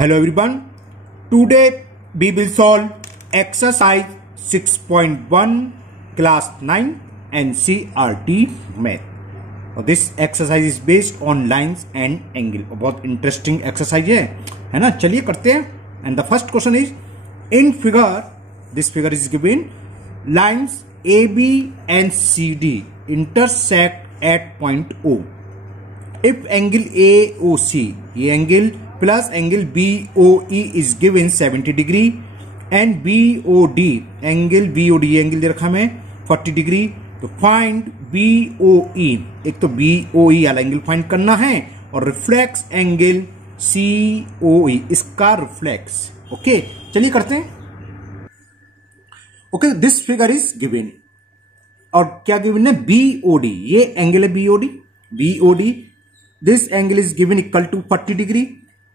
Hello everyone. Today we will solve exercise 6.1 class 9 NCERT math. This exercise is based on lines and angle. बहुत interesting exercise है ना. चलिए करते हैं. And the first question is in figure this figure is given lines AB and CD intersect at point O. If angle AOC, ये angle plus angle BOE is given 70 degree and BOD angle BOD angle दे रखा हमें 40 degree. तो find BOE, एक तो BOE वाला angle find करना है और रिफ्लेक्स एंगल COE, इसका रिफ्लेक्स. ओके चलिए करते हैं. Okay this figure is given और क्या गिवन है BOD, ये एंगल है BOD. This angle is given equal to 40 degree.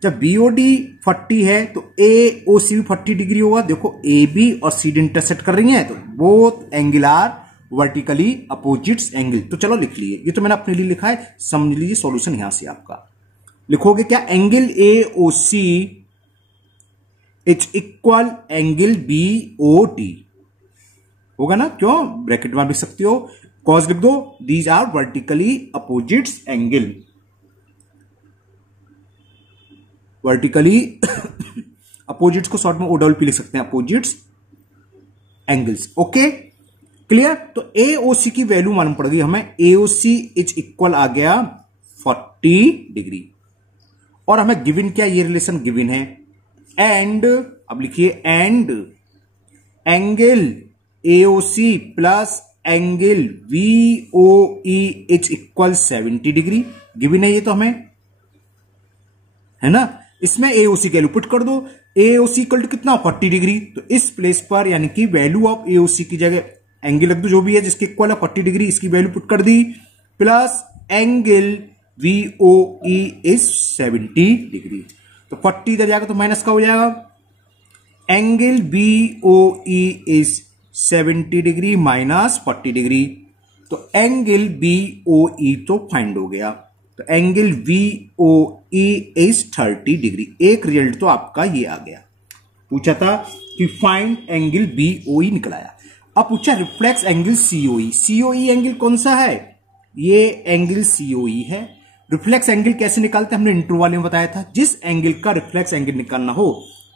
जब BOD 40 है तो AOC भी 40 डिग्री होगा. देखो AB और CD इंटरसेक्ट कर रही हैं तो both angle are vertically opposites angle. तो चलो लिख लिए, ये तो मैंने अपने लिए लिखा है, समझ लीजिए सॉल्यूशन यहां से आपका लिखोगे क्या. Angle AOC is equal angle BOD होगा ना. क्यों ब्रैकेट में लिख सकते हो, कॉज लिख दो. These are vertically opposites angle. Vertically opposites को शॉर्ट में OPP लिख सकते हैं, अपोजिट्स एंगल्स. Okay clear. तो AOC की वैल्यू मालूम पड़ गई हमें. AOC इज इक्वल आ गया 40 डिग्री और हमें गिवन क्या, ये रिलेशन गिवन है. एंड अब लिखिए and angle AOC plus angle VOE is equal 70 degree. Given है ये तो हमें, है ना. इसमें AOC की वैल्यू पुट कर दो. AOC इक्वल टू कितना 40 डिग्री. तो इस प्लेस पर यानी कि वैल्यू ऑफ AOC की जगह एंगल रख दो जो भी है जिसके इक्वल है 40 डिग्री, इसकी वैल्यू पुट कर दी. Plus angle VOE is 70 degree. तो 40 इधर जाएगा तो माइनस का हो जाएगा. Angle BOE is 70 degree minus 40 degree. तो एंगल BOE तो फाइंड हो गया. तो एंगल VOE इज 30 डिग्री. एक रिजल्ट तो आपका ये आ गया. पूछा था कि फाइंड एंगल BOE निकलाया. अब पूछा reflex angle COE. COE angle कौन सा है, ये एंगल COE है. रिफ्लेक्स एंगल कैसे निकालते हैं हमने इंट्रो वाले में बताया था. जिस एंगल का रिफ्लेक्स एंगल निकालना हो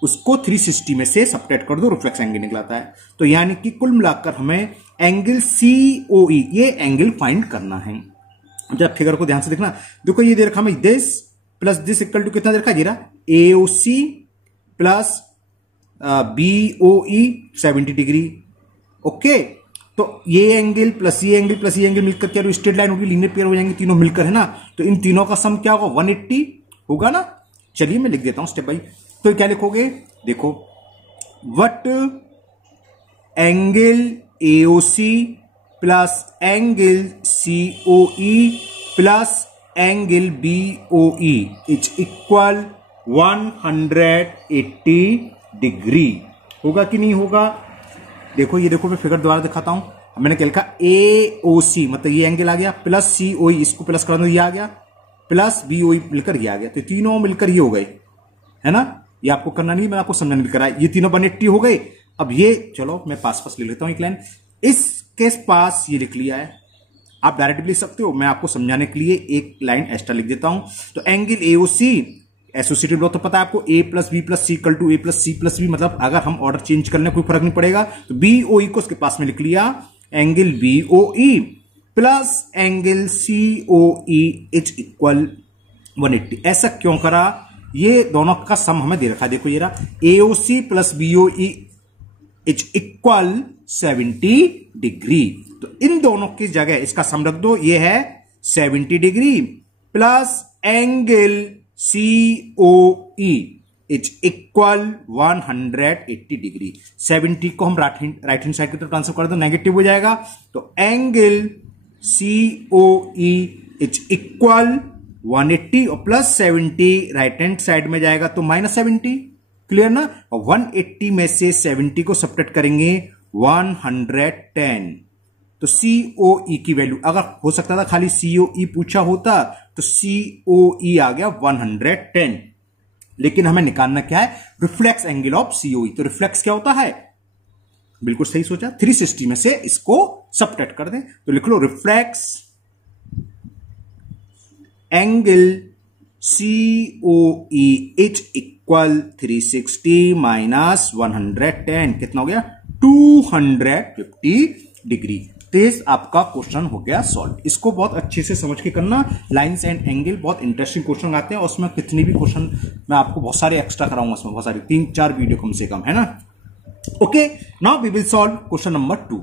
उसको 360 में से सब्ट्रैक्ट कर दो, रिफ्लेक्स एंगल निकलाता है. तो यानी कि कुल मिलाकर हमें एंगल COE ये एंगल फाइंड करना है. जब फिगर को ध्यान से देखना, देखो ये दे रखा हमें this plus this equal to कितना दे रखा जीरा, AOC plus BOE 70 degree. Okay तो ये एंगल प्लस ये एंगल प्लस ये एंगल मिलकर क्या स्ट्रेट लाइन होगी, लीनियर पेयर हो जाएंगे तीनों मिलकर, है ना. तो इन तीनों का सम क्या होगा 180 होगा ना. चलिए मैं लिख देता हूं स्टेप बाई. तो क्या लिखोगे, देखो what angle AOC plus angle COE plus angle BOE is equal 180 degree होगा कि नहीं होगा. देखो ये देखो मैं फिगर दोबारा दिखाता हूं. मैंने क्या लिखा AOC मतलब ये एंगल आ गया प्लस COE, इसको प्लस कर दो ये आ गया, प्लस BOE मिलकर ये आ गया. तो तीनों मिलकर ये हो गए, है ना. ये आपको करना नहीं, मैं आपको समझाने लिख रहा है. ये तीनों 180 हो गए. अब ये चलो मैं पास लिख लेता हूं एक लाइन. इसके पास ये लिख लिया है, आप डायरेक्ट लिख सकते हो, मैं आपको समझाने के लिए एक लाइन एक्स्ट्रा लिख देता हूं. तो एंगल AOC एसोसिएटेड लॉ तो पता है आपको, A plus B plus C equal to A plus C plus B, मतलब अगर हम ऑर्डर चेंज करने कोई फर्क नहीं पड़ेगा. तो BOE को उसके पास में लिख लिया, angle BOE plus angle COE is equal 180. ऐसा क्यों करा, ये दोनों का सम हमें दे रखा है. देखो ये रहा AOC plus BOE is equal 70 degree. तो इन दोनों की जगह इसका सम रख दो, ये है 70 degree plus angle COE is equal 180 degree. 70 को हम राइट हैंड साइड की तरफ ट्रांसफर कर दो, नेगेटिव हो जाएगा. तो एंगल COE इज इक्वल 180 और प्लस 70 राइट हैंड साइड में जाएगा तो माइनस 70. क्लियर ना. और 180 में से 70 को सब्ट्रैक्ट करेंगे 110. तो COE की वैल्यू, अगर हो सकता था खाली COE पूछा होता तो COE आ गया 110. लेकिन हमें निकालना क्या है, रिफ्लेक्स एंगल ऑफ सीओई। तो रिफ्लेक्स क्या होता है, बिल्कुल सही सोचा, 360 में से इसको सबट्रैक्ट कर दें। तो लिख लो reflex angle COE is equal 360 minus 110, कितना हो गया 250 डिग्री। तेज आपका क्वेश्चन हो गया सॉल्व। इसको बहुत अच्छे से समझ के करना। लाइंस एंड एंगल बहुत इंटरेस्टिंग क्वेश्चन आते हैं, और उसमें कितने भी क्वेश्चन मैं आपको बहुत सारे एक्स्ट्रा कराऊंगा, उसमें बहुत सारे 3-4 वीडियो कम से कम, है ना। Okay, now we will solve question number 2।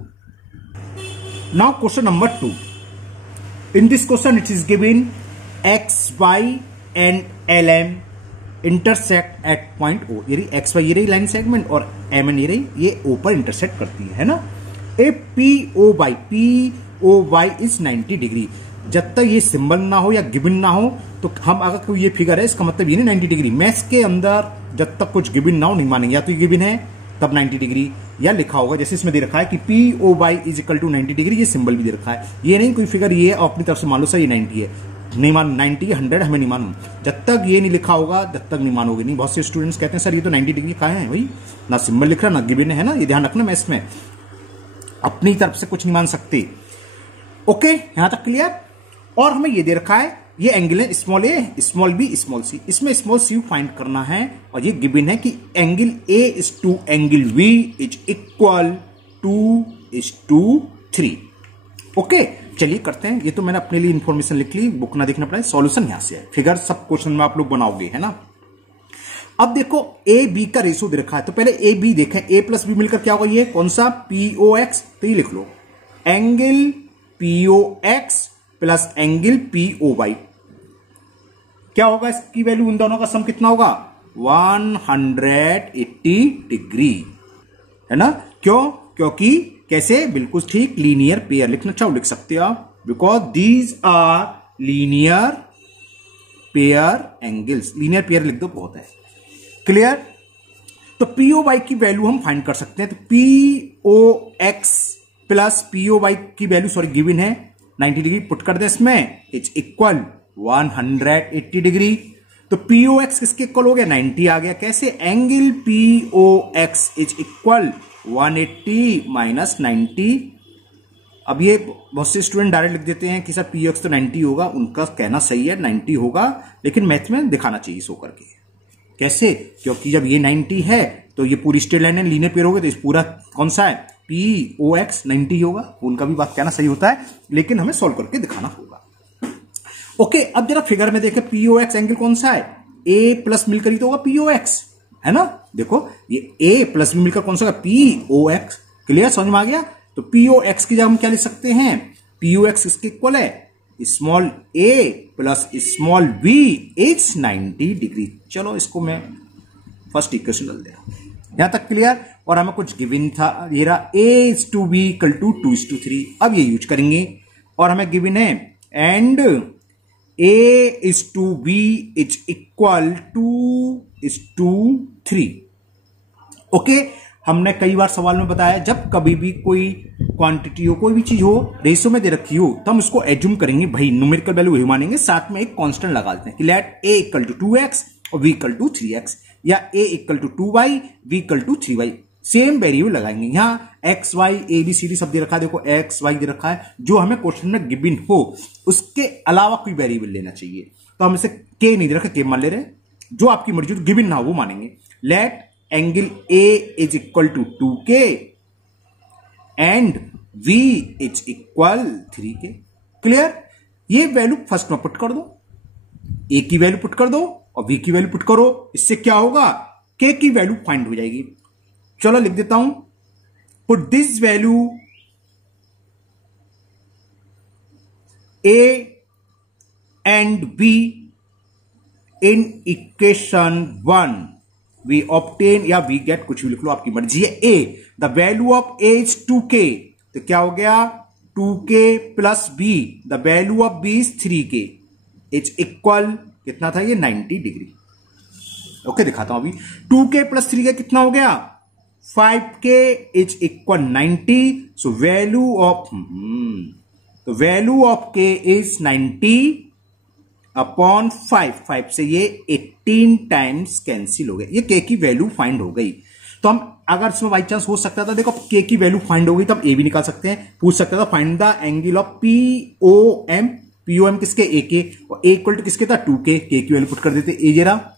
Now question number 2, in this question it is given X Y and L M intersect at point O. ये एक्स वाई ये रही लाइन सेगमेंट, और एम एन ये रही, ये O पर intersect करती है ना। A P O Y is 90 degree. जब तक ये सिंबल ना हो या गिवन ना हो, तो हम अगर कोई ये फिगर है, इसका मतलब ये नहीं 90 डिग्री। मैथ्स के अंदर जब तक कुछ गिवन ना हो नहीं मानेंगे, या तो ये गिवन है तब 90 डिग्री, या लिखा होगा जैसे इसमें दे रखा है कि P O Y is equal to 90 degree, ये सिंबल भी दे रखा है। ये नहीं कोई फिगर ये अपनी तरफ से मान लो सर ये 90 है, नहीं मान 90 100 हमें नहीं मालूम। जब तक ये नहीं लिखा होगा तब तक नहीं मानोगे नहीं। बहुत से स्टूडेंट्स कहते हैं सर ये तो 90 डिग्री कहाँ है भाई, ना सिंबल लिख रहा ना गिवन है ना, ये ध्यान रखना मैथ्स में अपनी तरफ से कुछ नहीं मान सकते। ओके, यहां तक क्लियर। और हमें ये दे रखा है, ये एंगल है स्मॉल ए स्मॉल बी स्मॉल सी, इसमें स्मॉल सी फाइंड करना है, और ये गिवन है कि angle A is to angle B is equal 2:3। Okay, चलिए करते हैं। ये तो मैंने अपने लिए इंफॉर्मेशन लिख ली, बुक ना देखना पड़े, सॉल्यूशन यहां से है। फिगर सब क्वेश्चन में आप लोग बनाओगे, है ना। अब देखो ए बी का रेशो दे रखा है, तो पहले ए बी देखें। ए प्लस बी मिलकर क्या होगा, ये कौन सा पीओ एक्स, तो ये लिख लो angle PO X plus angle PO Y. क्या होगा इसकी वैल्यू, इन दोनों का सम कितना होगा 180 डिग्री, है ना। क्यों, क्योंकि कैसे, बिल्कुल ठीक, लीनियर पेयर लिखना चाहो लिख सकते हो आप, because these are linear pair angles. Linear pair लिख दो, बहुत है क्लियर। तो पीओ वाई की वैल्यू हम फाइंड कर सकते हैं। तो P O X plus P O Y की वैल्यू सॉरी गिवन है 90 डिग्री, पुट कर दे इसमें, इट्स इक्वल 180 डिग्री। तो पीओ एक्स किसके इक्वल हो गया 90 आ गया। कैसे, angle PO X is equal 180 minus 90। अब ये बहुत से स्टूडेंट डायरेक्ट लिख देते हैं कि सर पीओ एक्स तो 90 होगा, उनका कहना सही है 90 होगा, लेकिन मैथ में दिखाना चाहिए सो करके। कैसे, क्योंकि जब ये 90 है तो ये पूरी स्ट्रेट लाइन है, लीनियर पेयर होगा, तो इस पूरा कौन सा है पी ओ एक्स 90 होगा। उनका भी बात कहना सही होता है, लेकिन हमें सॉल्व करके दिखाना होगा। ओके, अब जरा फिगर में देखें पीओ एक्स एंगल कौन सा है, ए प्लस मिलकर ही तो होगा पीओ एक्स, है ना। देखो ये ए प्लस बी मिलकर कौन सा होगा पीओ एक्स। क्लियर, समझ में आ गया। तो पीओ एक्स की जगह हम क्या लिख सकते हैं, पीओ एक्स किसके इक्वल है, small A plus small B is 90 degree. चलो इसको मैं फर्स्ट इक्वेशन डाल दिया, यहां तक क्लियर। और हमें कुछ गिवन था, ये रहा A is to B equal to 2:3। अब ये यूज करेंगे, और हमें गिवन है and A is to B is equal 2:3। Okay, हमने कई बार सवाल में बताया जब कभी भी कोई क्वांटिटी हो, कोई भी चीज हो रेशो में दे रखी हो, तो हम इसको एज्यूम करेंगे भाई न्यूमेरिकल वैल्यू वही मानेंगे, साथ में एक कांस्टेंट लगा देते हैं कि late A equal to 2x और v इक्वल टू 3x, या a इक्वल टू 2y v इक्वल टू 3y। सेम वेरिएबल लगाएंगे। यहां X Y A B C D सब दे रखा है, देखो एक्स वाई दे रखा है, जो हमें क्वेश्चन में गिवन हो उसके अलावा कोई वेरिएबल लेना चाहिए। तो हम इसे के नहीं दे रखा, के मान ले रहे, जो आपकी मर्जी हो गिवन ना हो वो मानेंगे। Let angle A is equal to 2k and v is equal 3k। Clear, ये वैल्यू फर्स्ट में पुट कर दो, a की वैल्यू पुट कर दो और v की वैल्यू पुट करो, इससे क्या होगा k की वैल्यू फाइंड हो जाएगी। चलो लिख देता हूं, put this value a and b in equation 1 we obtain या वी गेट, कुछ भी लिख लो आपकी मर्जी है। a the value of a is 2k, तो क्या हो गया 2k plus b the value of b is 3k is equal कितना था ये 90 डिग्री। ओके, दिखाता हूं अभी 2k प्लस 3k कितना हो गया 5k is equal 90। So value of k is 90 upon 5 से ये 18 टाइम्स कैंसिल हो गए, ये के की वैल्यू फाइंड हो गई। तो हम अगर इसमें बाई चांस हो सकता था, देखो के की वैल्यू फाइंड हो गई तो हम ए भी निकाल सकते हैं। पूछ सकता था find the angle of POM, POM किसके, ए के, और ए इक्वल टू किसके था, 2 के की वैल्यू पुट कर देते, ए जरा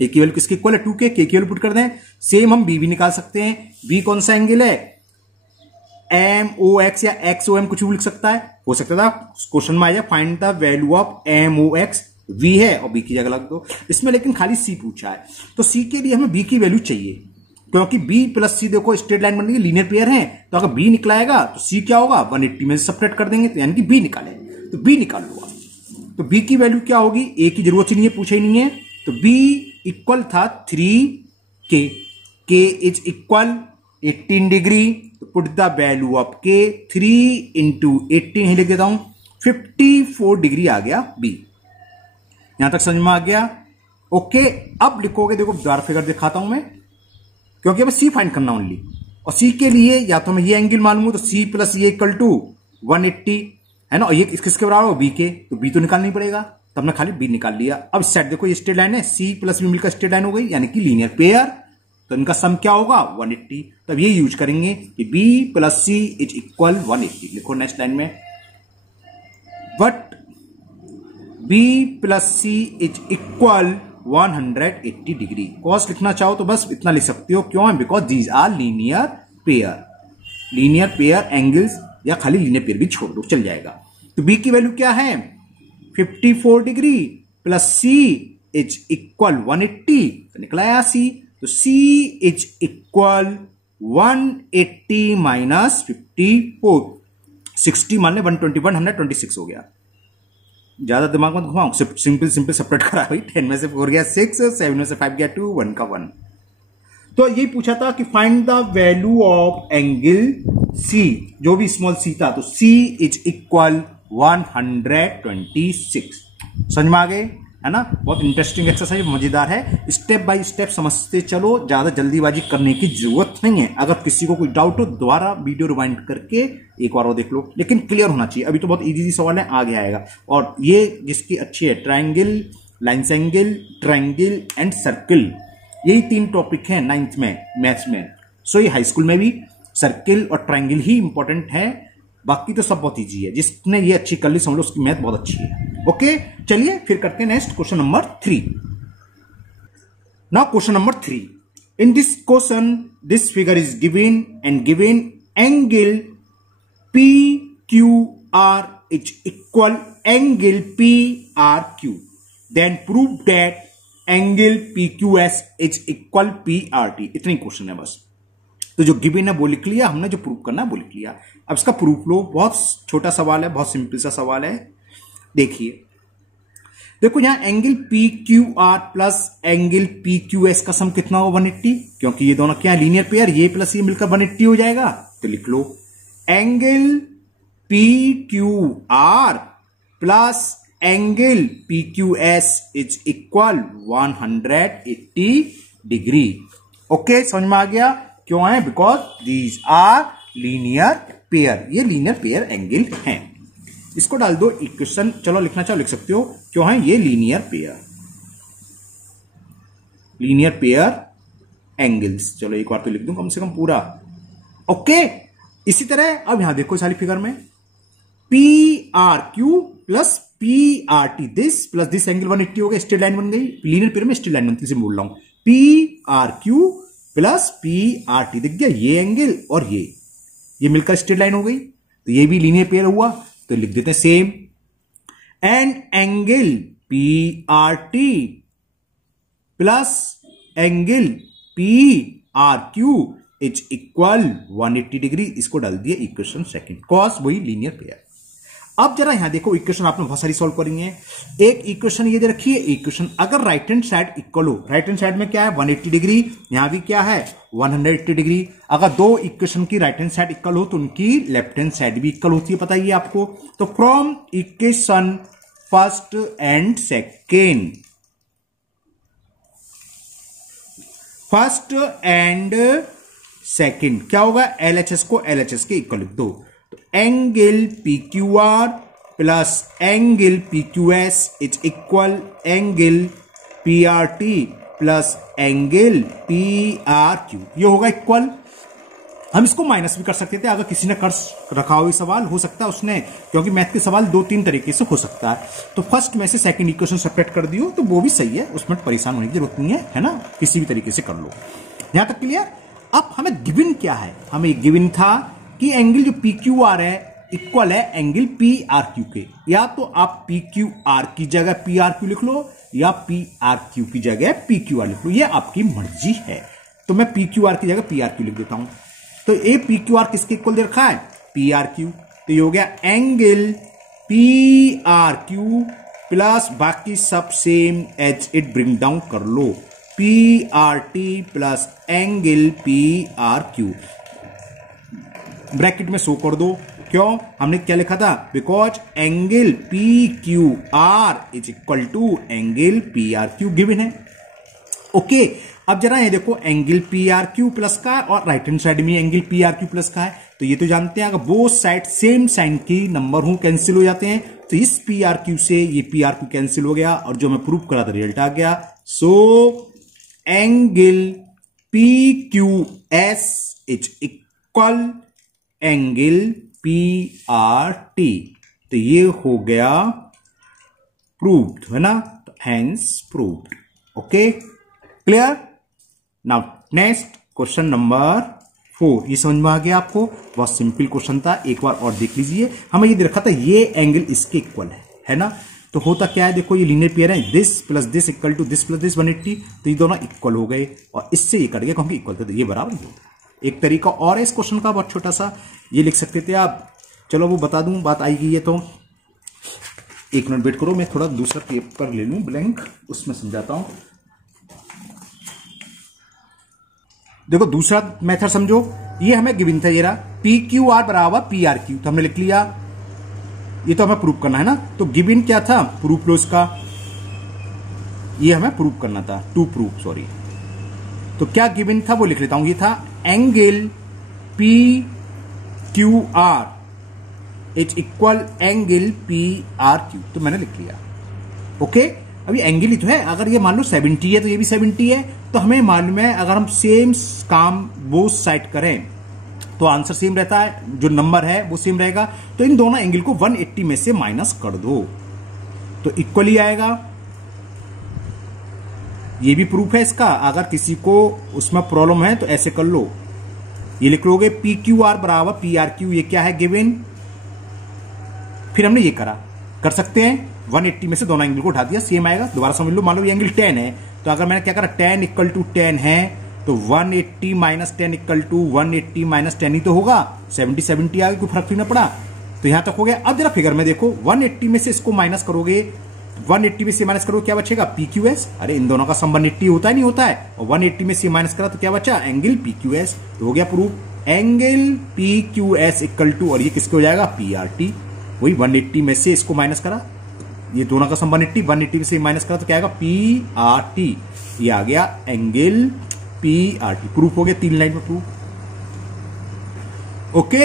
ए की वैल्यू किसके इक्वल है, 2 के की वैल्यू पुट कर दें। सेम हम बी भी निकाल सकते हैं, बी कौन सा एंगल है, एम ओ एक्स या एक्स ओ एम, कुछ भी लिख सकता है, हो सकता था क्वेश्चन में आ जाए find the value of M O X, वी है और बी की जगह लग दो। इसमें लेकिन खाली सी पूछा है, तो सी के लिए हमें बी की वैल्यू चाहिए, क्योंकि बी प्लस सी देखो स्ट्रेट लाइन बनने की लीनियर पेयर है, तो अगर बी निकलाएगा तो सी क्या होगा, 180 में सेपरेट कर देंगे, तो यानी कि बी निकाले, तो बी निकाल लो आप। तो बी की वैल्यू क्या होगी, ए की जरूरत ही नहीं है, पूछा ही नहीं है, तो बी इक्वल था 3 के इज इक्वल 18 डिग्री, तो पुट द वैल्यू ऑफ के 3 इंटू 18 लिख देता हूं, 54 डिग्री आ गया बी। यहां तक समझ में आ गया, ओके। अब लिखोगे, देखो दोबारा फिगर दिखाता हूं मैं, क्योंकि हमें सी फाइंड करना ओनली, और सी के लिए या तो मैं ये एंगल मालूम हूं, तो सी प्लस ये इक्वल टू 180 है ना, और ये किसके बराबर हो, बी के, तो बी तो निकालना ही पड़ेगा, तो हमने खाली बी निकाल लिया। अब सेट देखो ये स्ट्रेट लाइन है, सी प्लस बी मिलकर स्ट्रेट लाइन हो गई, यानी कि लीनियर पेयर, तो इनका सम क्या होगा 180, तब ये यूज करेंगे कि B plus C is equal 180। लिखो नेक्स्ट लाइन में, but B plus C is equal 180 degree. Cause लिखना चाहो तो बस इतना लिख सकते हो, क्यों है, because these are linear pair, linear pair angles, या खाली लीनियर पेयर भी छोड़ दो चल जाएगा। तो बी की वैल्यू क्या है 54 degree plus C is equal 180, तो निकला है सी, तो सी इज इक्वल 180 माइनस 54, 60 मान ले 120, 126 हो गया। ज्यादा दिमाग मत घुमाओ, सिंपल सिंपल सेपरेट करा भाई, 10 में से 4 गया 6, 7 में से 5 गया 2, 1 का 1। तो यही पूछा था कि find the value of angle C, जो भी स्मॉल सी था, तो सी इज इक्वल 126। समझ में आ गए, है ना, बहुत इंटरेस्टिंग एक्सरसाइज, मजेदार है, स्टेप बाय स्टेप समझते चलो, ज्यादा जल्दीबाजी करने की जरूरत नहीं है। अगर किसी को कोई डाउट हो दोबारा वीडियो रिवाइंड करके एक बार और देख लो, लेकिन क्लियर होना चाहिए। अभी तो बहुत इजी सवाल है, आगे आएगा। और ये जिसकी अच्छी है, triangle, lines angle, triangle and circle, यही 3 टॉपिक है 9th में मैथ्स में। सो ये हाई स्कूल में भी सर्किल और ट्रायंगल ही इंपॉर्टेंट है, बाकी तो सब बहुत इजी है। जिसने ये अच्छी कर ली समझ लो उसकी मैथ बहुत अच्छी है। ओके, चलिए फिर करते हैं next question number 3। Now question number 3, in this question this figure is given and given angle P Q R is equal angle P R Q, then prove that angle P Q S is equal P R T. इतनी question है बस। तो जो given है वो लिख लिया हमने, जो प्रूव करना है वो लिख लिया। अब इसका प्रूफ लो, बहुत छोटा सवाल है, बहुत सिंपल सा सवाल है। देखिए, देखो यहां angle P Q R plus angle P Q S का सम कितना होगा 180, क्योंकि ये दोनों क्या है लीनियर पेयर, ये प्लस ये मिलकर 180 हो जाएगा। तो लिख लो angle P Q R plus angle P Q S is equal 180 degree. Okay, समझ में आ गया, क्यों है, because these are linear pair, ये लीनियर पेयर एंगल हैं। इसको डाल दो इक्वेशन, चलो लिखना चाहो लिख सकते हो, क्यों है, ये linear pair, linear pair angles. चलो एक बार तो लिख दूं कम से कम पूरा। ओके, इसी तरह अब यहां देखो सारी फिगर में, P R Q plus P R T, this plus this angle 180 हो गया, स्ट्रेट लाइन बन गई। लीनियर पेयर में स्ट्रेट लाइन बनती है, बोल रहा हूं, P R Q plus P R T, दिख गया ये एंगल और ये मिलकर स्ट्रेट लाइन हो गई, तो ये भी लीनियर पेयर हुआ। तो लिख देते हैं same, and angle P R T plus angle P R Q is equal 180 degree. इसको डाल दिए इक्वेशन सेकंड, कॉस वही लीनियर पेयर। अब जरा यहां देखो, इक्वेशन आपने बहुत सारी सॉल्व करेंगे। एक इक्वेशन ये दे रखी है, इक्वेशन अगर राइट हैंड साइड इक्वल हो, राइट हैंड साइड में क्या है 180 डिग्री, यहां भी क्या है 180 डिग्री। अगर दो इक्वेशन की राइट हैंड साइड इक्वल हो तो उनकी लेफ्ट हैंड साइड भी इक्वल होती है, पता ही आपको। तो from equation first and second, first and second क्या होगा, एलएचएस को एलएचएस के इक्वल लिख दो। तो angle P Q R plus angle P Q S is equal angle P R T plus angle P R Q, ये होगा equal. हम इसको माइनस भी कर सकते थे, अगर किसी ने कर रखा हो ये सवाल, हो सकता है उसने, क्योंकि मैथ के सवाल 2-3 तरीके से हो सकता है। तो फर्स्ट में से सेकंड इक्वेशन सेपरेट कर दियो तो वो भी सही है, उसमें परेशान होने की जरूरत नहीं है ना, किसी भी तरीके से कर लो। यहां तक क्लियर। अब हमें गिवन क्या है, हमें गिवन था कि एंगल जो पी क्यू आर है इक्वल है एंगल पी आर क्यू के। या तो आप पी क्यू आर की जगह पी आर क्यू लिख लो, या पी आर क्यू की जगह पी क्यू आर लिख लो, ये आपकी मर्जी है। तो मैं पी क्यू आर की जगह पी आर क्यू लिख देता हूं। तो ए पी क्यू आर किसके इक्वल दे रखा है, पी आर क्यू। तो ये हो गया angle P R Q plus बाकी सब same as it bring down कर लो, P R T plus angle P R Q. Bracket में शो कर दो, क्यों, हमने क्या लिखा था, because angle P Q R is equal to angle P R Q given है। ओके, अब जरा ये देखो angle P R Q plus का है और राइट हैंड साइड में angle P R Q plus का है। तो ये तो जानते हैं अगर बोथ साइड सेम साइन की नंबर हो कैंसिल हो जाते हैं, तो इस पी आर क्यू से ये पी आर क्यू कैंसिल हो गया और जो मैं प्रूव करा था रिजल्ट आ गया। So angle P Q S is equal angle P R T. तो ये हो गया प्रूव्ड, है ना, hence proved. Okay, clear. Now next question number 4, ये समझ में आ गया आपको, बहुत सिंपल क्वेश्चन था, एक बार और देख लीजिए। हमें ये देखा था ये एंगल इसके इक्वल है ना। तो होता क्या है, देखो ये लीनियर पेयर है, this plus this equal to this plus this 180, तो ये दोनों इक्वल हो गए और इससे ये कट गया क्योंकि इक्वल थे, तो ये बराबर हो। एक तरीका और है इस क्वेश्चन का, बहुत छोटा सा, ये लिख सकते थे आप, चलो वो बता दूं, बात आएगी ये तो। एक मिनट वेट करो, मैं थोड़ा दूसरा पेपर ले लूं ब्लैंक, उसमें समझाता हूं। देखो दूसरा मेथड समझो, ये हमें गिवन था, ये रहा पी क्यू आर बराबर पी आर क्यू, तो हमने लिख लिया, ये तो हमें प्रूव करना है ना। तो गिवन क्या था, प्रूफ लो इसका, ये हमें प्रूव करना था, टू प्रूफ, सॉरी। तो क्या गिवन था वो लिख लेता हूं, ये था angle P Q R is equal angle P R Q, तो मैंने लिख लिया। ओके, अभी एंगल ही तो है, अगर ये मान लो 70 है तो ये भी 70 है, तो हमें मालूम है अगर हम सेम काम बोथ साइड करें तो आंसर सेम रहता है, जो नंबर है वो सेम रहेगा। तो इन दोनों एंगल को 180 में से माइनस कर दो तो इक्वल ही आएगा। ये भी प्रूफ है इसका, अगर किसी को उसमें प्रॉब्लम है तो ऐसे कर लो, ये लिख लोगे पी क्यू आर बराबर पी आर क्यू, ये क्या है गिवन। फिर हमने ये कर सकते हैं 180 में से दोनों एंगल को उठा दिया, सेम आएगा। दोबारा समझ लो, मान लो ये एंगल 10 है, तो अगर मैंने क्या करा, 10 इक्वल टू 10 है, तो 180 माइनस 10 इक्वल टू 180 माइनस 10 ही तो होगा, 70 आ गया, कोई फर्क नहीं पड़ा। तो यहां तक हो गया। अब जरा फिगर में देखो, 180 में से इसको माइनस करोगे, 180 में से माइनस करोगे क्या बचेगा, पी क्यू एस। अरे इन दोनों का सम 180 होता है, नहीं होता है, और 180 में से माइनस करा तो क्या बचा, एंगल पी क्यू एस। तो हो गया proof, angle P Q S equal to, और ये किसके हो जाएगा, पी आर टी। वही 180 में से इसको माइनस करा, ये दोनों का सम 180 में से माइनस करा तो क्या आएगा, पी आर टी। ये आ गया angle P R T. Proof हो गया, 3 लाइन में प्रूफ। ओके,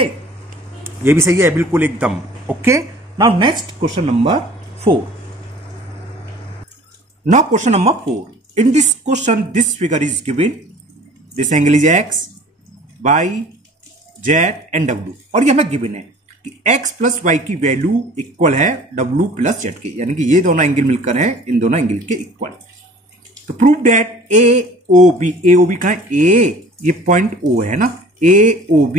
ये भी सही है बिल्कुल एकदम। Okay, now next question number 4। Now question number 4, in this question this figure is given, this angle is x, Y, z and डब्ल्यू, और ये हमें गिवन है कि x प्लस वाई की वैल्यू इक्वल है w प्लस जेड के, यानी कि ये दोनों एंगल मिलकर हैं इन दोनों एंगल के इक्वल। तो प्रूव दैट AOB का है, ए ये पॉइंट O है ना, AOB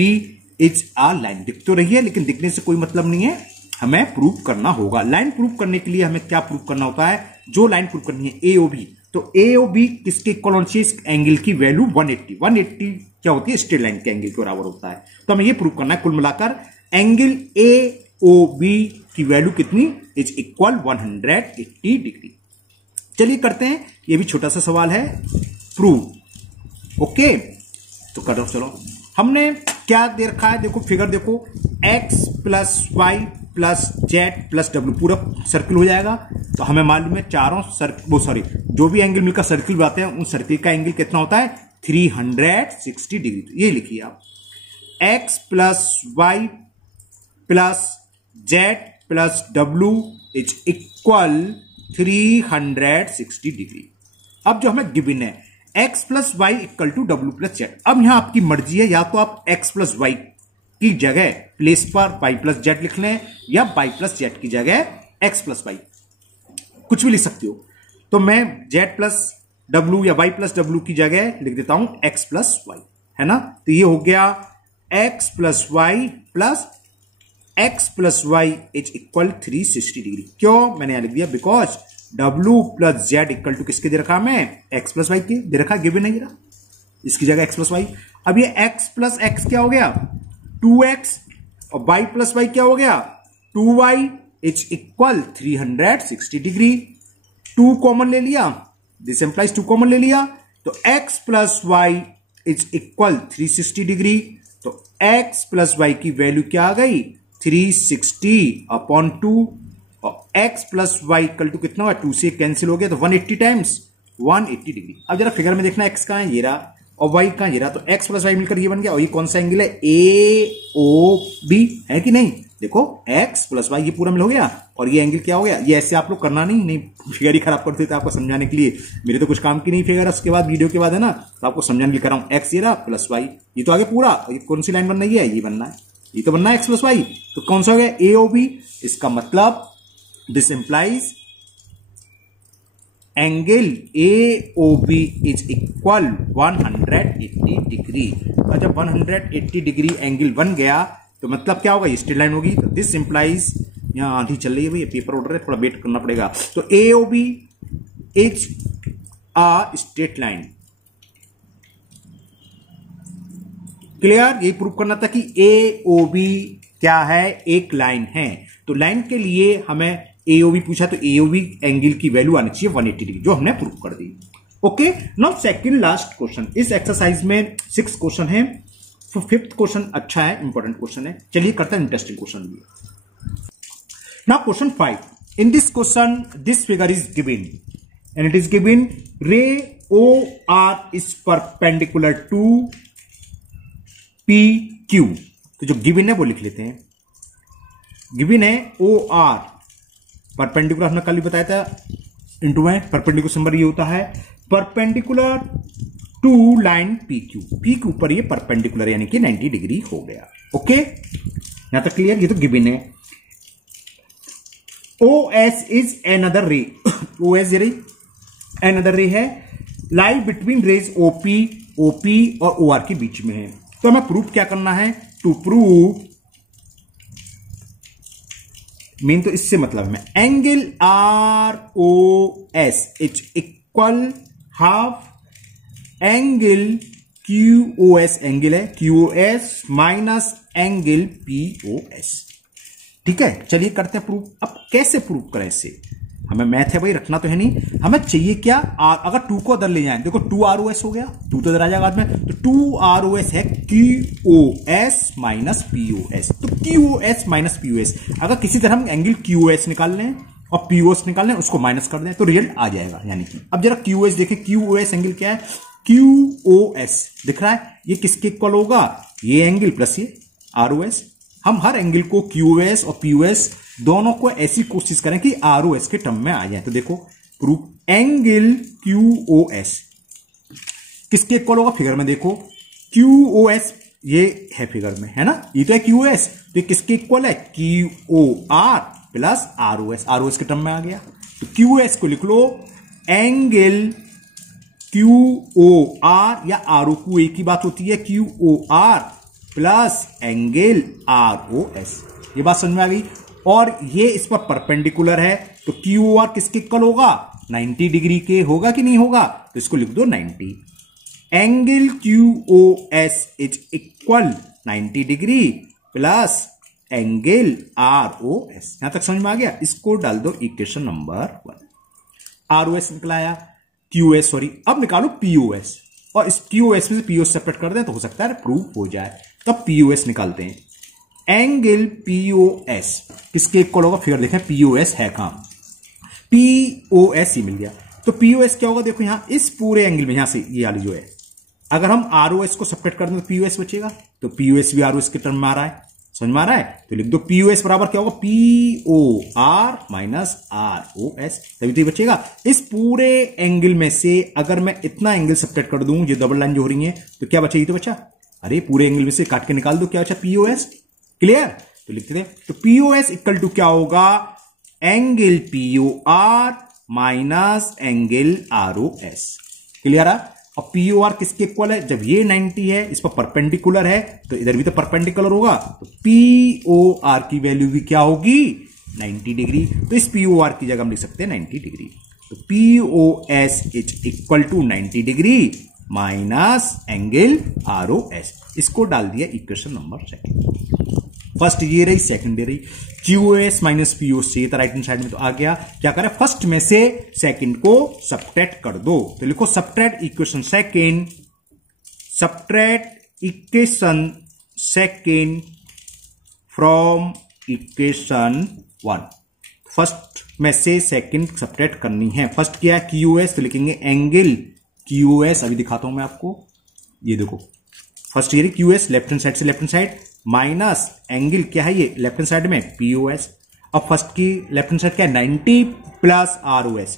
इज आ लाइन। दिख तो रही है लेकिन दिखने से कोई मतलब नहीं है, हमें प्रूव करना होगा। लाइन प्रूव करने के लिए हमें क्या प्रूव करना होता है, जो लाइन प्रूव करनी है AOB, तो AOB किसके इक्वल होना चाहिए, इस एंगल की वैल्यू 180 क्या होती है, स्ट्रेट लाइन के एंगल के बराबर होता है। तो हमें ये प्रूव करना है, कुल मिलाकर एंगल AOB की वैल्यू कितनी, इज इक्वल 180 डिग्री। चलिए करते हैं, ये भी छोटा सा सवाल है, प्रूव। ओके, तो करो, चलो। हमने क्या दे रखा है, देखो फिगर देखो, x plus y plus z plus डब्ल्यू, पूरा सर्किल हो जाएगा। तो हमें मालूम है चारों जो भी एंगल मिलकर सर्किल बनाते हैं उन सर्किल का एंगल कितना होता है, 360 डिग्री। तो ये लिखिए आप, x plus y plus z plus डब्ल्यू इज इक्वल 360 डिग्री। अब जो हमें गिवन है x plus y equal to डब्ल्यू प्लस जेड। अब यहां आपकी मर्जी है, या तो आप x प्लस वाई की जगह प्लेस पर y प्लस जेड लिख लें, या y प्लस जेड की जगह x प्लस वाई, कुछ भी लिख सकते हो। तो मैं z प्लस डब्ल्यू या y प्लस डब्ल्यू की जगह लिख देता हूं x प्लस वाई, है ना। तो ये हो गया x plus y plus x plus y is equal 360 degree. क्यों मैंने यहां लिख दिया? Because W plus z equal to किसके दे रखा मैं? x प्लस वाई के दे रखा, गिवन है ये, इसकी जगह x प्लस वाई। अब ये x प्लस एक्स क्या हो गया? 2x, और y प्लस वाई क्या हो गया? 2y is equal 360 degree. 2 common ले लिया, दिस एम्प्लाइज 2 कॉमन ले लिया, तो x plus y is equal 360 degree. तो x प्लस वाई की वैल्यू क्या आ गई? 360 अपॉन 2, और x plus y equal to कितना हुआ? 2 से कैंसिल हो गया, तो 180 टाइम्स 180 डिग्री। अब जरा फिगर में देखना x कहां है, ये रहा, और y कहां, ये रहा। तो x प्लस वाई मिलकर ये बन गया, और ये कौन सा एंगल है? AOB है कि नहीं? देखो x प्लस वाई ये पूरा मिल हो गया, और ये एंगल क्या हो गया? ये ऐसे आप लोग करना नहीं फिगर ही खराब करते थे आपको समझाने के लिए। मेरे तो कुछ काम की नहीं फिगर, उसके बाद वीडियो के बाद है ना, तो आपको समझाने के लिए कर रहा हूं। x ये रहा प्लस वाई, ये तो आगे पूरा, ये कौन सी लाइन बन रही है? ये बनना है, ये तो बनना है x प्लस वाई। तो कौन सा हो गया? AOB। इसका मतलब this implies angle AOB is equal 180 degree. और जब 180 डिग्री एंगल बन गया तो मतलब क्या होगा? ये स्ट्रेट लाइन होगी। तो दिस इंप्लाइज, यहां आंधी चल रही है भैया, पेपर ऑर्डर है, थोड़ा वेट करना पड़ेगा। तो AOB is a straight line. Clear? ये प्रूव करना था कि AOB क्या है? एक लाइन है। तो लाइन के लिए हमें AOB पूछा, तो AOB एंगल की वैल्यू आनी चाहिए 180 डिग्री, जो हमने प्रूव कर दी। Okay, now second last question. इस एक्सरसाइज में 6 क्वेश्चन है, तो 5th क्वेश्चन अच्छा है, इंपॉर्टेंट क्वेश्चन है। चलिए करते हैं इंटरेस्टिंग क्वेश्चन भी। Now question 5, in this question this figure is given and it is given ray OR is perpendicular to PQ। तो जो गिवन है वो लिख लेते हैं। गिवन है OR परपेंडिकुलर, हमने कल भी बताया था इंटू में, परपेंडिकुलर सिंबल ये होता है perpendicular to line PQ। P के ऊपर ये परपेंडिकुलर यानी कि 90 डिग्री हो गया। ओके, यहां तक क्लियर? ये तो गिवन है। OS इज एनदर रे, OS रे एनदर रे है, लाई बिटवीन रेज OP और OR के बीच में है। तो हमें प्रूफ क्या करना है? टू प्रूव, मीन तो इससे मतलब में angle ROS is equal half angle QOS, angle है QOS माइनस एंगल POS। ठीक है, चलिए करते हैं प्रूफ। अब कैसे प्रूफ करें इसे? हमें मैथ है भाई, रखना तो है नहीं, हमें चाहिए क्या? अगर 2 को अदर ले जाएं, देखो 2ROS हो गया, 2 तो इधर आ जाएगा बाद में, तो 2ROS है QOS माइनस POS। तो QOS माइनस POS, अगर किसी तरह हम एंगल QOS निकाल लें और POS निकाल लें, उसको माइनस कर दें, तो रिजल्ट आ जाएगा। यानी कि अब जरा QOS देखें, QOS एंगल क्या है? QOS दिख रहा है, ये किसके इक्वल होगा? ये एंगल प्लस ये ROS। हम हर एंगल को QOS और POS दोनों को ऐसी कोशिश करें कि ROS के टर्म में आ जाए। तो देखो प्रूफ, एंगल QOS किसके इक्वल होगा? फिगर में देखो QOS ये है फिगर में, है ना, ये तो है QOS, तो ये किसके इक्वल है? QOR प्लस ROS, ROS के टर्म में आ गया। तो QOS को लिख लो एंगल QOR या ROQ एक ही बात होती है, QOR प्लस एंगल ROS। ये बात समझ में आ गई? और ये इस पर परपेंडिकुलर है, तो QOR किसके इक्वल होगा? 90 डिग्री के होगा कि नहीं होगा? तो इसको लिख दो 90। Angle QOS is equal 90 degree plus angle ROS। यहां तक समझ में आ गया? इसको डाल दो इक्वेशन नंबर 1। ROS निकला आया, QOS सॉरी, अब निकालो POS, और इस QOS में से POS सेपरेट कर दें तो हो सकता है प्रूफ हो जाए। तब POS निकालते हैं। एंगल POS किसके इक्वल होगा? फिगर देखें, POS है कहां? POS ही मिल गया। तो POS क्या होगा? देखो यहां इस पूरे एंगल में, यहां से ये वाली जो है, अगर हम ROS को सेपरेट कर दें तो POS बचेगा, तो POS भी ROS के टर्म में आ रहा है। समझ में आ रहा है? तो लिख दो पीओएस बराबर क्या होगा, पीओआर माइनस आरओएस, तभी तो ये बचेगा। इस पूरे एंगल में से अगर मैं इतना एंगल सब्ट्रैक्ट कर दूं, ये डबल लाइन जो हो रही है, तो क्या बचा, ये तो बचा। अरे पूरे एंगल में से काट के निकाल दो, क्या बचा, पीओएस। क्लियर? तो लिखते थे, तो पीओएस इक्वल टू क्या होगा, angle POR minus angle ROS. Clear है? और पीओआर किसके इक्वल है, जब ये 90 है, इस पर परपेंडिकुलर है, तो इधर भी तो परपेंडिकुलर होगा, तो पीओआर की वैल्यू भी क्या होगी, 90 डिग्री। तो इस पीओआर की जगह हम लिख सकते हैं 90 डिग्री। तो POS is equal to 90 degree minus angle ROS. इसको डाल दिया इक्वेशन नंबर 2। फर्स्ट ये रही, सेकंड ये रही, क्यूएस माइनस पीओस, ये तो राइट हैंड साइड में तो आ गया। क्या करें, फर्स्ट में से सेकंड को सबट्रैक्ट कर दो, तो लिखो subtract equation second, subtract equation second from equation 1। First में से सेकंड सबट्रैक्ट करनी है। फर्स्ट क्या है, क्यूएस, तो लिखेंगे एंगल क्यूएस, अभी दिखाता हूं मैं आपको, ये देखो फर्स्ट ये क्यूएस, लेफ्ट हैंड साइड से left hand side, minus angle क्या है ये लेफ्ट हैंड साइड में पीओएस। अब फर्स्ट की लेफ्ट हैंड साइड क्या है, 90 प्लस आरओएस,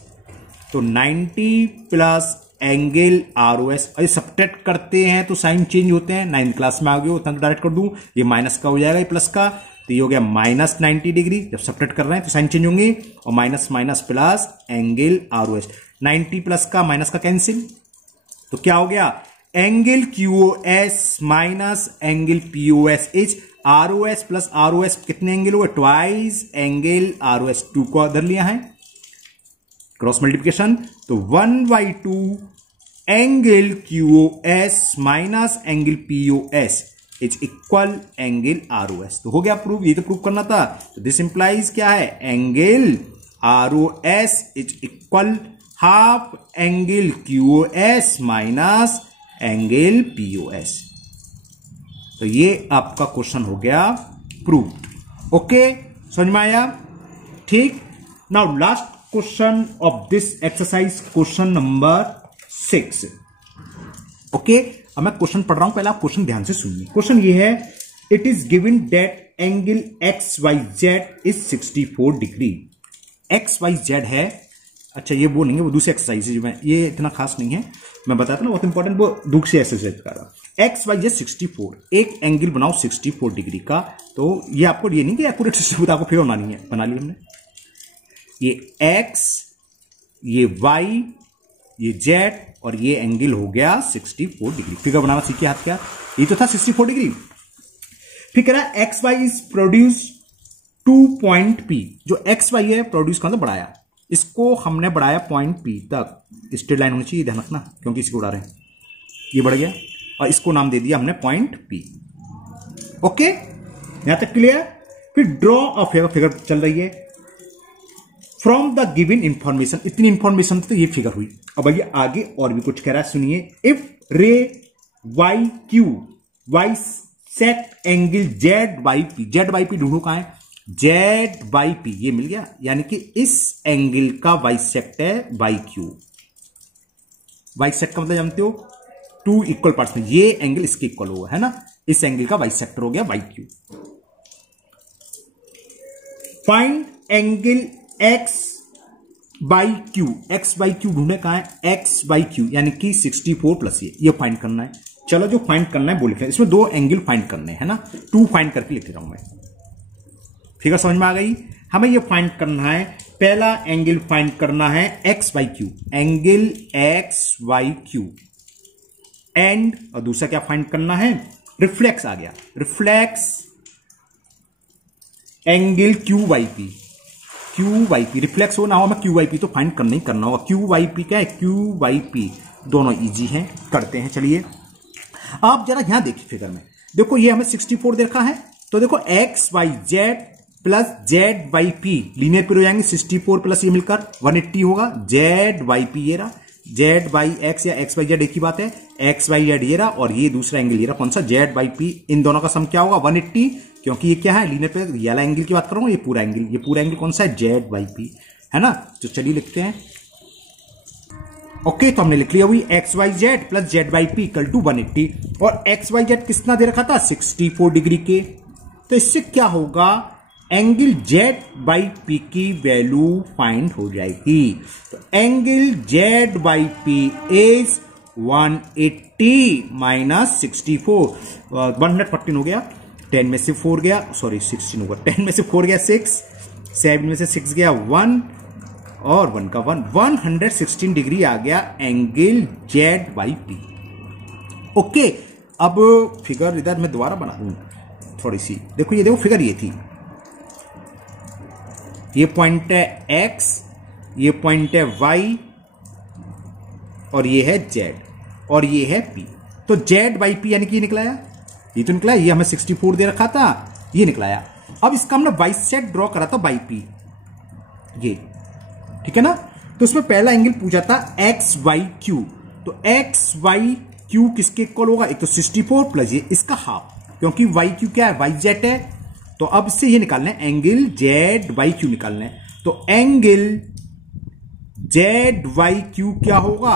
तो 90 प्लस एंगल आरओएस। और ये सबट्रैक्ट करते हैं तो साइन चेंज होते हैं, 9th क्लास में आ गए, उतना तो डायरेक्ट कर दूं, ये माइनस का हो जाएगा, ये प्लस का, तो ये हो गया माइनस 90 डिग्री। जब सबट्रैक्ट कर रहे हैं तो साइन चेंज होंगे, और minus minus plus angle ROS, 90 plus का माइनस का कैंसिल, तो क्या हो गया, angle QoS minus angle POS is ROS plus ROS, कितने एंगल हुए, ट्वाइस एंगल आरओएस। 2 को अदर लिया है, क्रॉस मल्टीप्लिकेशन, तो 1/2 angle QoS minus angle POS is equal angle ROS. तो हो गया प्रूव, ये तो प्रूव करना था। तो दिस इंप्लाइज क्या है, angle ROS is equal half angle QoS minus angle POS. तो ये आपका क्वेश्चन हो गया प्रूव्ड। ओके, समझ में आया? ठीक। Now last question of this exercise, question number 6। Okay, अब मैं क्वेश्चन पढ़ रहा हूं, पहले आप क्वेश्चन ध्यान से सुनिए। क्वेश्चन ये है, it is given that angle X Y Z is 64 degree. X Y Z है, अच्छा ये वो नहीं है, वो दूसरी एक्सरसाइज है जो मैं, ये इतना खास नहीं है, मैं बताता ना बहुत इंपॉर्टेंट, वो दूसरी एक्सरसाइज कर रहा। एक्स वाई जेड 64, एक एंगल बनाओ 64 डिग्री का। तो ये आपको ये नहीं कि एक्यूरेट सिस्टम आपको फिर बनानी है, बना ली हमने। ये एक्स, ये वाई, ये जेड, और ये एंगल हो गया 64 डिग्री। फिगर बनाना सीखे हाथ क्या, ये तो था 64 डिग्री। फिर कह रहा है X Y is produce 2 point P. जो एक्स वाई है प्रोड्यूस कहां से बढ़ाया, इसको हमने बढ़ाया पॉइंट पी तक, स्ट्रेट लाइन होनी चाहिए, ध्यान रखना, क्योंकि इसको उड़ा रहे हैं, ये बढ़ गया, और इसको नाम दे दिया हमने पॉइंट पी। ओके, यहां तक क्लियर? फिर ड्रॉ अ फिगर, फिगर चल रही है, फ्रॉम द गिवन इंफॉर्मेशन, इतनी इंफॉर्मेशन तो ये फिगर हुई। अब ये आगे और भी कुछ कह रहा है, सुनिए। If ray Y Q bisect angle Z Y P, Z Y P ढूंढो कहां है, जेड वाई पी, ये मिल गया, यानी कि इस एंगल का वाई सेक्ट है वाई क्यू। वाई सेक्ट का मतलब जानते हो, 2 इक्वल पार्ट्स में, ये एंगल इसके इक्वल होगा, है ना, इस एंगल का वाई सेक्टर हो गया Y Q. Find angle X Y Q, X Y Q ढूंढे कहां है, एक्स बाई क्यू यानी कि 64 प्लस ये फाइंड करना है। चलो जो फाइंड करना है वो लिखे, इसमें 2 एंगल फाइंड करने हैं ना, 2 फाइंड करके लिख रहा हूं मैं। फिगर समझ में आ गई? हमें ये फाइंड करना है, पहला एंगल फाइंड करना है X Y Q, angle X Y Q, and और दूसरा क्या फाइंड करना है, रिफ्लेक्स आ गया, reflex angle Q Y P, Q Y P, reflex हो ना हो, मैं क्यू वाई पी तो फाइंड करना ही करना होगा। क्यू वाई पी क्या है, क्यू वाई पी, दोनों इजी हैं, करते हैं। चलिए आप जरा यहां देखिए फिगर में, देखो ये हमें 64 देखा है, तो देखो X Y Z plus Z Y P linear pair हो जाएंगे, 64 प्लस ये मिलकर 180 होगा, जेड वाई पी ये रहा, जेड वाई एक्स या एक्स वाई जेड एक ही बात है, एक्स वाई जेड ये रहा, और ये दूसरा एंगल ये रहा, कौन सा, जेड वाई पी, इन दोनों का सम क्या होगा 180, क्योंकि ये क्या है लीनियर पे, ये वाला एंगल की बात कर रहा हूं, ये पूरा एंगल कौन सा है, जेड वाई पी, है ना। तो चलिए लिखते हैं। ओके, तो हमने लिख लिया हुई X Y Z plus Z Y P equal to 180, और एक्स वाई जेड कितना दे रखा था, 64 डिग्री के, तो इससे क्या होगा, एंगल जेड बाई पी की वैल्यू फाइंड हो जाएगी। तो angle Z by P is 180 minus 64, 114 हो गया, 10 में से 4 गया, सॉरी 16 होगा, 10 में से 4 गया 6, 7 में से 6 गया 1 और 1 का 1, 116 डिग्री आ गया angle Z by P. Okay, अब फिगर इधर मैं दोबारा बना दूं थोड़ी सी, देखो ये देखो फिगर ये थी, ये पॉइंट है x, ये पॉइंट है y और ये है z और ये है p। तो z बाई p यानी कि ये निकलाया, ये तो निकला, ये हमें 64 दे रखा था, ये निकलाया। अब इसका हमने बाइसेक्ट ड्रॉ करा था बाई p, ये ठीक है ना। तो उसमें पहला एंगल पूछा था एक्स वाई क्यू, तो एक्स वाई क्यू किसके इक्वल होगा, एक तो 64 प्लस ये इसका हाफ, क्योंकि वाई क्यू क्या है, वाई जेड है। तो अब से ये निकालना है एंगल जेड वाई क्यू निकालना है। तो एंगल जेड वाई क्यू क्या होगा,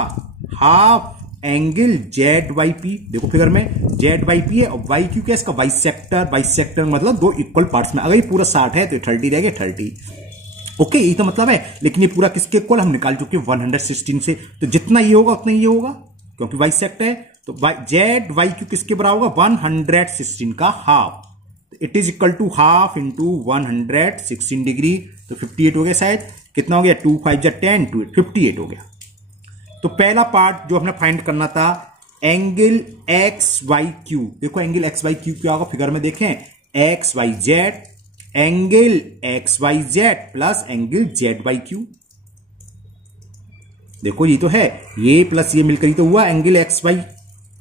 half angle Z Y P. देखो फिगर में जेड वाई पी है और वाई क्यू क्या है, इसका बाइसेक्टर मतलब दो इक्वल पार्ट्स में, अगर ये पूरा 60 है तो 30 रहेगा 30। ओके, ये तो मतलब है, लेकिन ये पूरा किसके इक्वल हम निकाल चुके 116 से, तो जितना ये होगा उतना ये होगा क्योंकि बाइसेक्टर है। तो जेड वाई क्यू किसके बराबर होगा, 116 का half. It is equal to half into 116 degree, तो 58 हो गया शायद, कितना हो गया 2 5 10 2 58 हो गया। तो पहला पार्ट जो हमने फाइंड करना था एंगल एक्स वाई क्यू, देखो एंगल एक्स वाई क्यू क्या होगा, फिगर में देखें X Y Z, angle X Y Z plus angle Z Y Q. देखो ये तो है, ये प्लस ये मिलकर ही तो हुआ एंगल एक्स वाई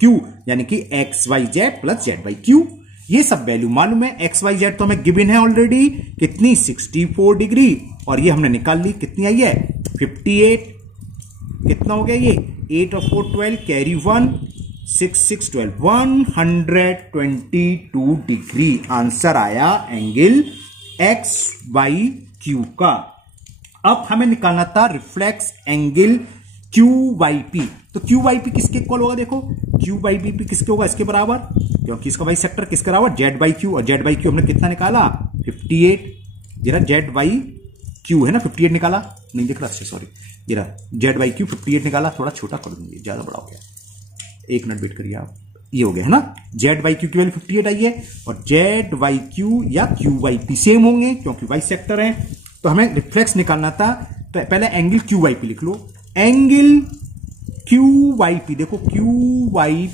क्यू, यानी कि X Y Z plus Z Y Q. ये सब वैल्यू मालूम है, एक्स वाई जेड तो हमें गिवन है ऑलरेडी, कितनी 64 डिग्री, और ये हमने निकाल ली, कितनी आई है 58, कितना हो गया ये 8 और 4 12, कैरी 1 6 6 12, 122 डिग्री आंसर आया एंगल एक्स वाई क्यू का। अब हमें निकालना था reflex angle Q Y P. तो क्यू वाई पी किसके इक्वल होगा, देखो क्यू वाई पी किसके होगा, इसके बराबर, क्योंकि इसका वाई सेक्टर किसके बराबर, जेड बाई क्यू, और जेड बाई क्यू हमने कितना निकाला 58, जरा जेड बाई क्यू है ना 58 निकाला, नहीं दिख रहा, सॉरी, जरा जेड बाई क्यू 58 निकाला, थोड़ा छोटा कर दूंगी, ज्यादा बड़ा हो गया, 1 मिनट वेट करिए आप, ये हो गया है ना, जेड बाई क्यू की वैल्यू 58 आई है, और जेड वाई क्यू या क्यू वाई पी सेम होंगे क्योंकि वाई सेक्टर है। तो हमें रिफ्लेक्स निकालना था, तो पहले एंगल क्यू वाई पी लिख लो, एंगल क्यू वाई पी, देखो क्यू वाई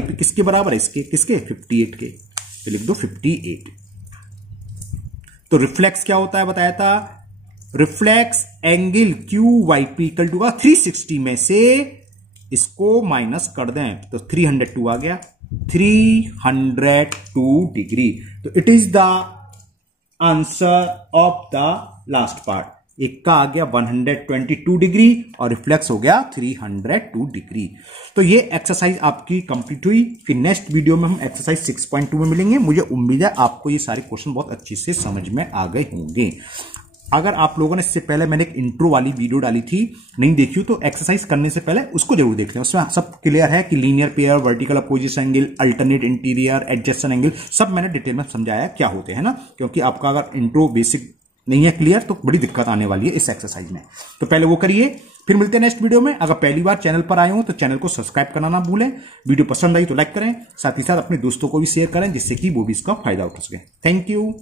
पी किसके बराबर है, इसके किसके 58 के, तो लिख दो 58। तो रिफ्लेक्स क्या होता है बताया था, reflex angle Q Y P equal to 360 में से इसको माइनस कर दें तो 302 आ गया, 302 डिग्री। तो it is the answer of the last part, एक का आ गया 122 डिग्री और रिफ्लेक्स हो गया 302 डिग्री। तो ये एक्सरसाइज आपकी कंप्लीट हुई। फिर नेक्स्ट वीडियो में हम एक्सरसाइज 6.2 में मिलेंगे। मुझे उम्मीद है आपको ये सारे क्वेश्चन बहुत अच्छे से समझ में आ गए होंगे। अगर आप लोगों ने इससे पहले मैंने एक इंट्रो वाली वीडियो डाली थी, नहीं देखी हो तो एक्सरसाइज करने से पहले उसको जरूर देख लें, उसमें सब क्लियर है कि linear pair, vertical opposition angle, alternate interior, adjacent angle, सब मैंने डिटेल में समझाया क्या होते हैं ना, क्योंकि आपका अगर इंट्रो बेसिक नहीं है क्लियर तो बड़ी दिक्कत आने वाली है इस एक्सरसाइज में। तो पहले वो करिए, फिर मिलते हैं नेक्स्ट वीडियो में। अगर पहली बार चैनल पर आए हो तो चैनल को सब्सक्राइब करना ना भूलें, वीडियो पसंद आई तो लाइक करें, साथ ही साथ अपने दोस्तों को भी शेयर करें जिससे कि वो भी इसका फायदा उठा सके। Thank you.